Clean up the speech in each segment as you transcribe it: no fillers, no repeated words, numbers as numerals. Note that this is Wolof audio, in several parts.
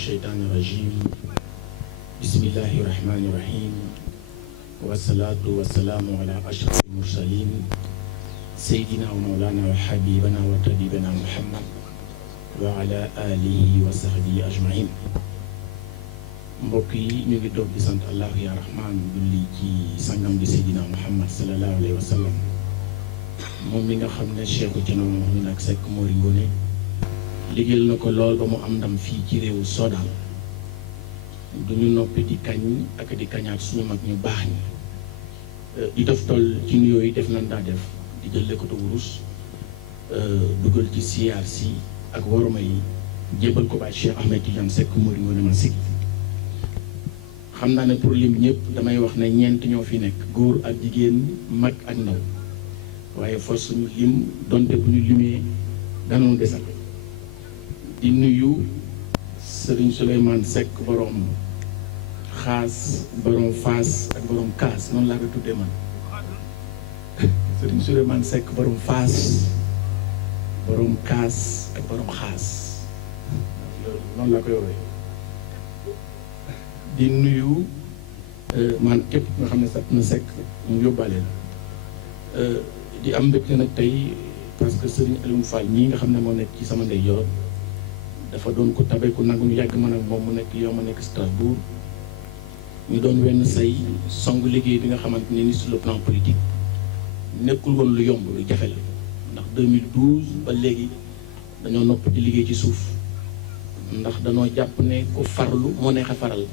الشيطان الرجيم بسم الله الرحمن الرحيم والصلاة والسلام على أشرف المرسلين سيدنا ومولانا وحبيبنا وطبيبنا محمد وعلى آله وصحبه أجمعين. mbokk yi ñu ngi doog di sant Allah ya rahman julli ci sangam di Seydina Muhammad sallallahu alayhi wa sallam moom mi nga xam ne Cheikhu Thiénaba Mohamed ak Seck Mori Ngoné liggéeyal na ko lool ba mu am ndam fii ci réewu Soudan duñu noppi di kañ ak di kañaat suñu mag ñu baax ñi di def toll ci nuyoo yi def nañ daa def di jël lekkatu wurus dugal ci siyaar si ak worma yi jébal ko baay Cheikh Ahmed Tidiane Seck Mori Ngoné ma sig xam naa ne pour lim ñëpp damay wax ne ñeent ñoo fi nekk góor ak jigéen mag ak ndaw waaye force suñu lim donte bu ñu limee danoon desal di nuyu Serigne Souleymane Seck borom xaas borom faas ak borom kaas noonu laa ko tuddee man Serigne Souleymane Seck borom faas borom kaas ak borom xaas noonu laa koy woowee di nuyu man képp nga xam ne sax na Seck mu yóbbaale la di am mbégte nag tey parce que Serigne Alioune Fall ñii nga xam ne moo nekk ci sama ndeyjoor dafa doon ko tabe ku nangu ñu yàgg man ak moom mu nekk yow ma nekk Strasbourg ñu doon wenn say song liggéey bi nga xamante ne ni sur le plan politique nekkul woon lu yomb lu jafe la ndax 2012 ba léegi dañoo nopp di liggéey ci suuf ndax dañoo jàpp ne ku farlu moo neex a faral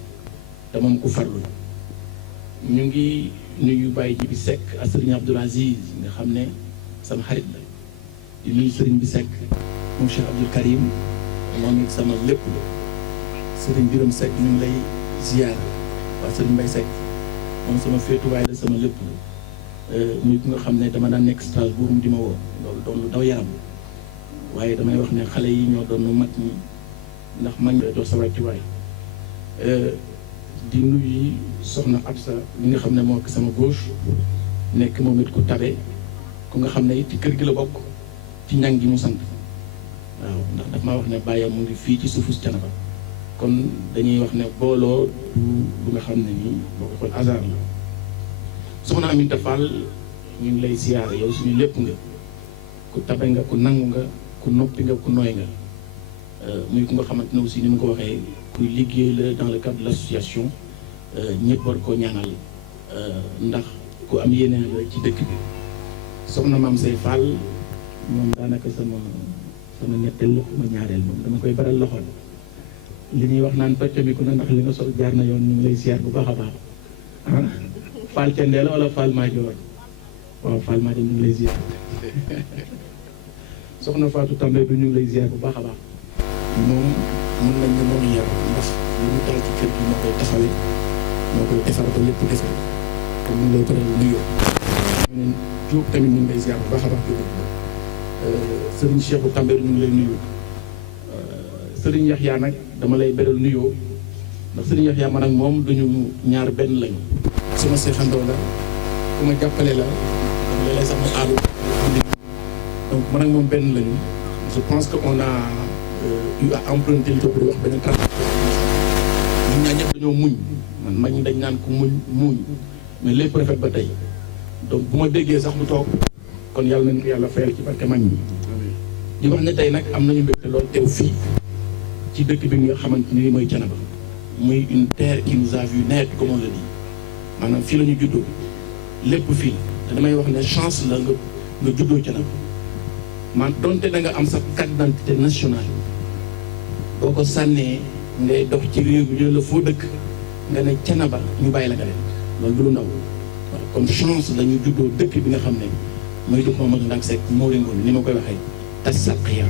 te moom ku farlu la ñu ngi nuyu Baye Jibi Seck ak Serigne Abdoul Aziz nga xam ne sama xarit la di nuyu Serigne bi Seck moom Cheikh Abdoul Karim moom it sama lépp la Serigne Biram Seck ñu ngi lay ziar waa Serigne Mbaye Seck moom sama féetuwaay la sama lépp la muy ku nga xam ne dama daan nekk Strasbourg mu di ma woo loolu doon lu daw yaram waaye damay wax ne xale yi ñoo doon mag ñi ndax mag ñi jox sa wàccuwaay di nuyu soxna Absa mi nga xam ne moo sama gauche nekk moom it ku tabe ku nga xam ne it ci kër gi la bokk ci njàng gi mu sant waaw ndax daf maa wax ne bàyyam mu ngi fii ci suufu Thiénaba kon dañuy wax ne booloo du nga xam ne nii boo ko xool hasard la soxna Aminta Fall ñu ngi lay siyaare yow suñu lépp nga ku tabe nga ku nangu nga ku noppi nga ku nooy nga muy ku nga xamante ne aussi ni mu ko waxee kuy liggéey la dans le cadre de l'association ñëpp war koo ñaanal ndax ku am yeneen la ci dëkk bi soxna Mame Sey Fall moom daanaka sama ñetteel la ma ñaareel moom dama koy baral loxo li ñuy wax naan toccamiku na ndax li nga sol jaar na yoon ñu ngi lay siyaar bu baax a baax ah Fall Cendee la wala Fall Maajoor waaw Fall Maajoor ñu ngi lay ziar soxna Fatou Tambe du ñu ngi lay ziar bu baax a baax moom mën nañ ne moom yar ndax li mu taal ci kër gi moo koy taxawee moo koy defar ba lépp defar te mu ngi lay bëral nuyoo ñu ne Diop tamit ñu ngi lay ziar bu baax a baax Diop Serigne Cheikhou Tambe ñu ngi lay nuyu Serigne Yaxya nag dama lay beral nuyoo ndax Serigne Yaxya man ak moom duñu ñaar benn lañu suma seexandoo la ku ma jàppale la donc léeg-léeg sax mu aalu donc man ak moom benn lañu je pense que on a eu à emprunter li ko wax benn tracteur ñun ñaa ñëpp dañoo muñ man mag ñi dañ naan ku muñ mais lépp rafet ba tey donc bu ma déggee sax lu toog kon yàlla nañ ko yàlla fayal ci barke mag ñi di wax ne tey nag am nañu mbégte loolu teew fii ci dëkk bi nga xamante ni mooy Thiénaba muy une terre qui nous a vu naître comme on le dit maanaam fii la ñu juddoo lépp fii te damay wax ne chance la nga juddoo Thiénaba man donte da nga am sa carte d'identité nationale boo ko sànnee ngay dox ci réew bi ñu la foo dëkk nga ne Thiénaba ñu bàyyi la nga leen loolu du lu ndaw waaw kon chance la ñu juddoo dëkk bi nga xam ne mooy dëkk Mohamed Ndak Seck Mori Ngoné ni ma koy waxee tas sàq ya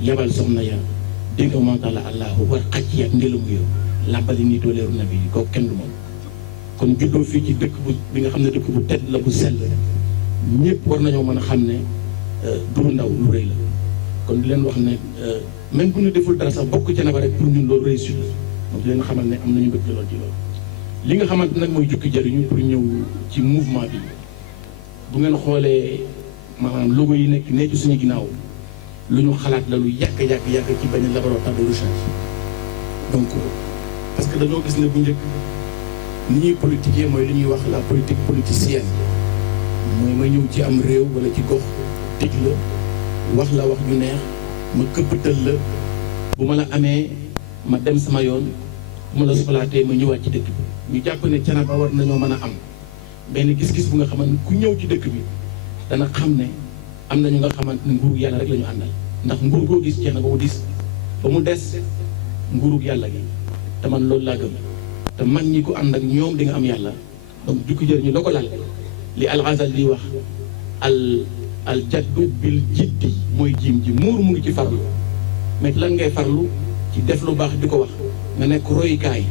yabal soxna ya dégg nga moo tax la allahu war xaj ya ngelamu yo làbbali nii dooleeru nabi yi kooku kenn du moom kon juddoo fii ci dëkk bi nga xam ne dëkk bu tedd la bu sell ñëpp war nañoo mën a xam ne du lu ndaw lu rëy la kon di leen wax ne même bu ñu deful dara sax bokk Thiénaba rek pour ñun loolu réussir la donc di leen xamal ne am nañu bëgg lool ci loolu li nga xamante nag mooy jukki jariñu pour ñëw ci mouvement bi bu ngeen xoolee maanaam logo yi nekk ne ci suñu ginnaaw lu ñu xalaat la lu yàgg ci benn laboratoire de recherche donc parce que dañoo gis ne bu njëkk ni ñuy politiquer mooy li ñuy wax la politique politicienne mooy ma ñëw ci am réew wala ci gox dig la wax la wax ñu neex ma këppatal la bu ma la amee ma dem sama yoon bu ma la soxlaatee ma ñëwaat ci dëkk bi ñu jàpp ne Thiénaba war nañoo mën a am benn gis-gis bu nga xamante ne ku ñëw ci dëkk bi dana xam ne am na ñu nga xamante ne nguurug yàlla rek la ñu àndal ndax nguur goo gis Thiénaba mu dis ba mu des nguurug yàlla gi te man loolu laa gëm te mag ñi ko ànd ak ñoom di nga am yàlla donc jukki jëriñu la ko laal li al-Ghazali di wax al jaddu bil jiddi mooy jiim ji muur mu ngi ci farlu mais lan ngay farlu ci def lu baax di ko wax nga nekk royukaay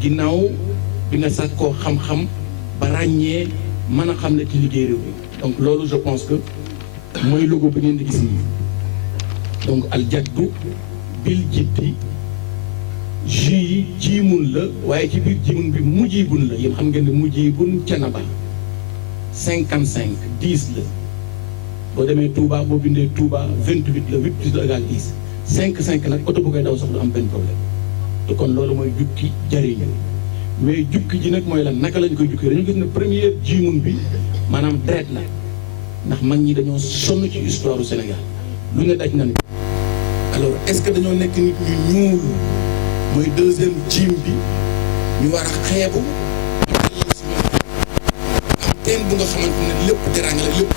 ginnaaw bi nga sàkkoo xam-xam ba ràññee mën a xam ne ci liggéey réew mi donc loolu je pense que mooy logo bi ngeen di gis nii donc al jaddu bil jiddi ju yi jiimun la waaye ci biir jiimun bi mujjibun la yéen xam ngeen ne mujjibun Thiénaba 55 10 la boo demee Touba boo bindee Touba 28 la 8 plus 2 égale 10 5 nag oto bu koy daw sax du am benn problème te kon loolu mooy jukki jariñu mais jukki ji nag mooy lan naka lañ koy jukki dañu gis ne première jiimun bi maanaam deret la ndax mag ñi dañoo sonn ci histoire du Sénégal lu ne daj nañu alors est-ce que dañoo nekk nit ñu ñuul mooy deuxième jiim bi ñu war a xeebu am teen bu nga xamante ne lépp teraanga la lépp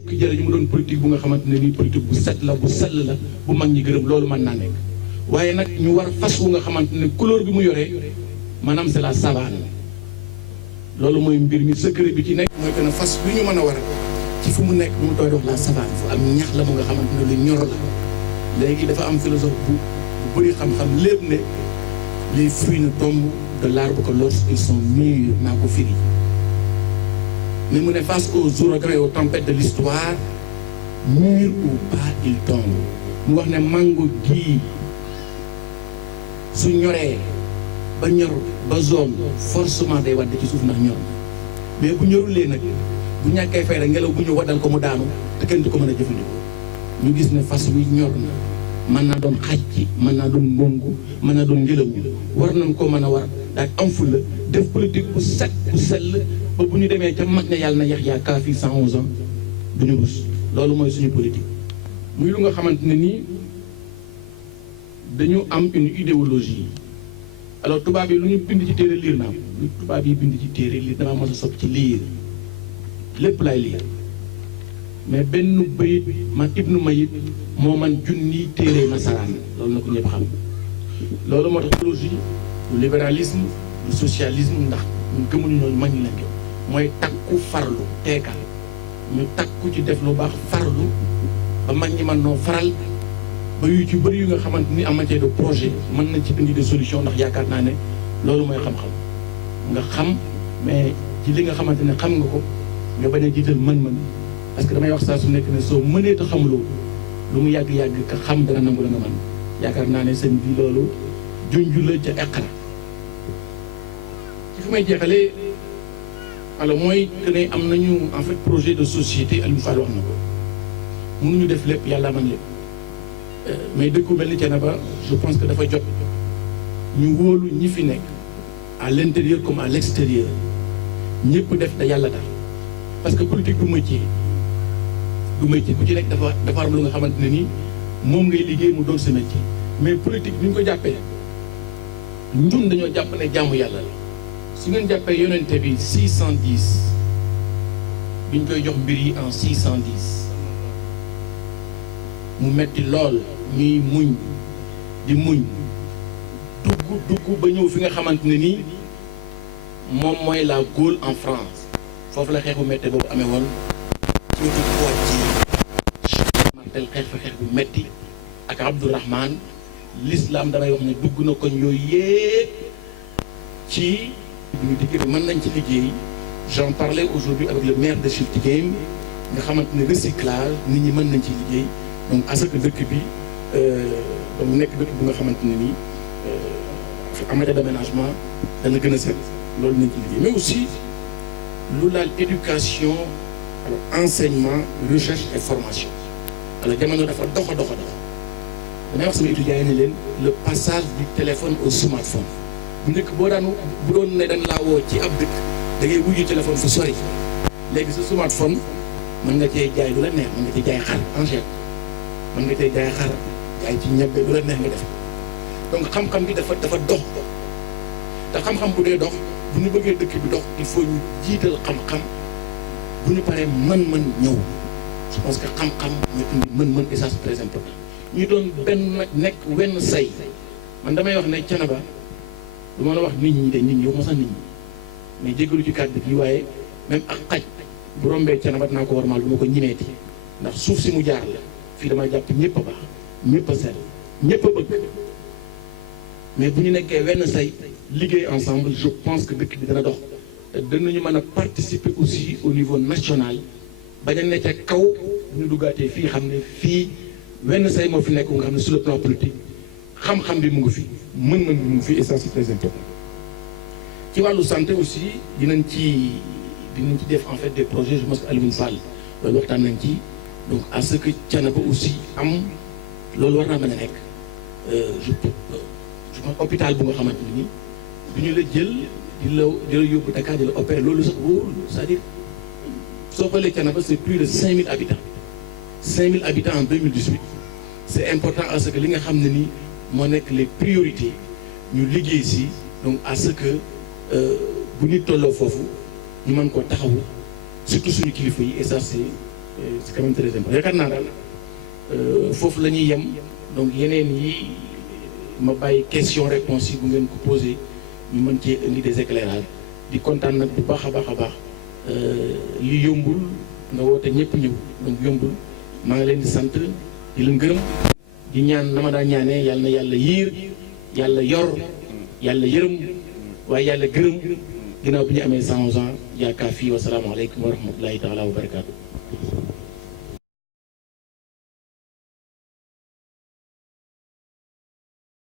jukki jariñu mu doon politique bu nga xamante ne nii politique bu set la bu sell la bu mag ñi gërëm loolu mën naa nekk waaye nag ñu war fas wu nga xamante ne couleur bi mu yoree maanaam c'est la savane loolu mooy mbir mi secret bi ci nekk mooy que ne fas bi ñu mën a war ci fu mu nekk mu tooy dox la savane fu am ñax la mu nga xamante ne lu ñor la léegi dafa am philosophe bu bëri xam-xam lépp ne les fruits ne tombent de l'arbre que lorsqu'ils sont mûrs naa ko firi mais mu ne face aux ouragans et aux tempêtes de l'histoire mûr ou pas il tombe mu wax ne mango gii su ñoree ba ñor ba zone forcément day wadd ci suuf ndax ñor mais bu ñorulee nag bu ñàkkee fay rek ngelaw bu ñu waddal ko mu daanu te kenn du ko mën a jëfandikoo ñu gis ne fas wi ñor na mën naa doon xaj ci mën naa doon mbongu mën naa doon ngelaw war nañ ko mën a war daal am fulla def politique bu set bu sell ba bu ñu demee ca mag ña yàlla na Yaxya Kaafi 111 ans du ñu rus loolu mooy suñu politique muy lu nga xamante ne nii dañu am une idéologie alors tubaab yi lu ñu bind ci téere liir naa lu tubaab yi bind ci téere liir damaa mos a sopp ci liir lépp laay liir mais benn bayit man Ibnu Mayit moo man junni téere nasaraan loolu na ko ñëpp xam loolu moo tax idéologie du libéralisme du socialisme ndax ñu gëmuñu ñooñu mag ñi leen ko mooy takku farlu teekal ñu takku ci def lu baax farlu ba mag ñi man noo faral ba yu ci bëri yu nga xamante ni en matière de projet mën nañ ci indi des solutions ndax yaakaar naa ne loolu mooy xam-xam nga xam mais ci li nga xamante ne xam nga ko nga bañ a jiital mën-mën parce que damay wax saa su nekk ne soo mënee te xamuloo lu mu yàgg-yàgg ka xam dana nangu la nga mën yaakaar naa ne sëñ bi loolu junju la ca Iqra ci fi may jeexalee alors mooy que ne am nañu en fait projet de société Aliou Fall wax na ko mënuñu def lépp yàlla man lépp mais dëkku mel ni Thiénaba je pense que dafa jot ñu wóolu ñi fi nekk à l'intérieur comme à l'extérieur ñëpp def da yàlla tax parce que politique du métier ku ci nekk dafa am lu nga xamante ne nii moom ngay liggéey mu doon sa métier mais politique bi ñu ko jàppee ñun dañoo jàpp ne jaamu yàlla la su ngeen jàppee yonente bi 610 bi ñu koy jox mbir yi en 610 mu metti lool ñuy muñ di muñ dugg ba ñëw fi nga xamante ne nii moom mooy la Gaule en France foofu la xeexu metti boobu amee woon ci wetu Poitiers martel xeex fa xeex bu metti ak Abdourahman l'islam damay wax ne dugg na koñ yooyu yépp ci ñu digg mën nañ ci liggéey j'en parlais aujourd'hui avec le maire de Schiltigheim nga xamante ne recyclage nit ñi mën nañ ci liggéey donc à ce que dëkk bi donc nekk dëkk bu nga xamante ne nii en matière d'aménagement dana gën a set loolu nañ ci liggéey mais aussi lu laal éducation alors enseignement recherche et formation alors jamono dafa dox damay wax sama étudiants yi ne leen le passage du téléphone au smartphone bu njëkk boo daan bu doon ne dañ laa woo ci ab dëkk da ngay wuyu téléphone fu sori léegi sa smartphone mën nga cee jaay lu la neex mën nga cee jaay xar enchère mën nga cee jaay xar jaay ci ñebbe lu la neex nga def donc xam-xam bi dafa dox te xam-xam bu dee dox bu ñu bëggee dëkk bi dox il faut ñu jiital xam-xam bu ñu paree mën-mën ñëw je pense que xam-xam mooy indi mën-mën et ça c'est très important ñu doon benn nag nekk wenn say man damay wax ne Thiénaba du ma la wax nit ñi de nit ñi wax ma sax nit ñi mais jégalu ci kàddu gi waaye même ak xaj bu rombee Thiénaba dinaa ko warmaal du ma ko ñimeeti ndax suuf si mu jaar la fii damay jàpp ñëpp a baax ñëpp a sell ñëpp a bëgg mais bu ñu nekkee wenn say liggéey ensemble je pense que dëkk bi dana dox te danañu mën a participer aussi au niveau national bañ a ne ca kaw bu ñu duggaatee fii xam ne fii wenn say moo fi nekk nga xam ne sur le plan politique xam-xam bi mu ngi fi mën-mën bi mu ngi fi et ça c'est très important ci wàllu santé aussi dinañ ci def en fait des projets je pense que Alioune Fall loolu waxtaan nañ ci donc à ce que Thiénaba aussi am loolu war naa mën a nekk je pense hôpital bu nga xamante ni du ñu la jël di la yóbbu Dakar di la opérer loolu sax wóorul c'est-à-dire soo xoolee Thiénaba c'est plus de 5000 habitants 5000 habitants en 2018 c'est important à ce que li nga xam ne ni moo nekk les priorités ñu liggéey si donc à ce que bu ñu tolloo foofu ñu mën koo taxawu surtout suñu kilifa yi et ça c'est quand même très important yaakaar naa daal foofu la ñuy yem donc yeneen yi ma bàyyi question réponse yi bu ngeen ko posé ñu mën cee indi des éclairages di kontaan nag bu baax a baax a baax li yombul nga woote ñëpp ñëw donc yombul maa ngi leen di sant di leen gërëm di ñaan na ma daan ñaanee yàlla na yàlla yiir yàlla yor yàlla yërëm waaye yàlla gërëm ginnaaw bi ñu amee 111 ans yaakaar fii wasalaamaaleykum wa rahmatullahi taala wa barakaatu.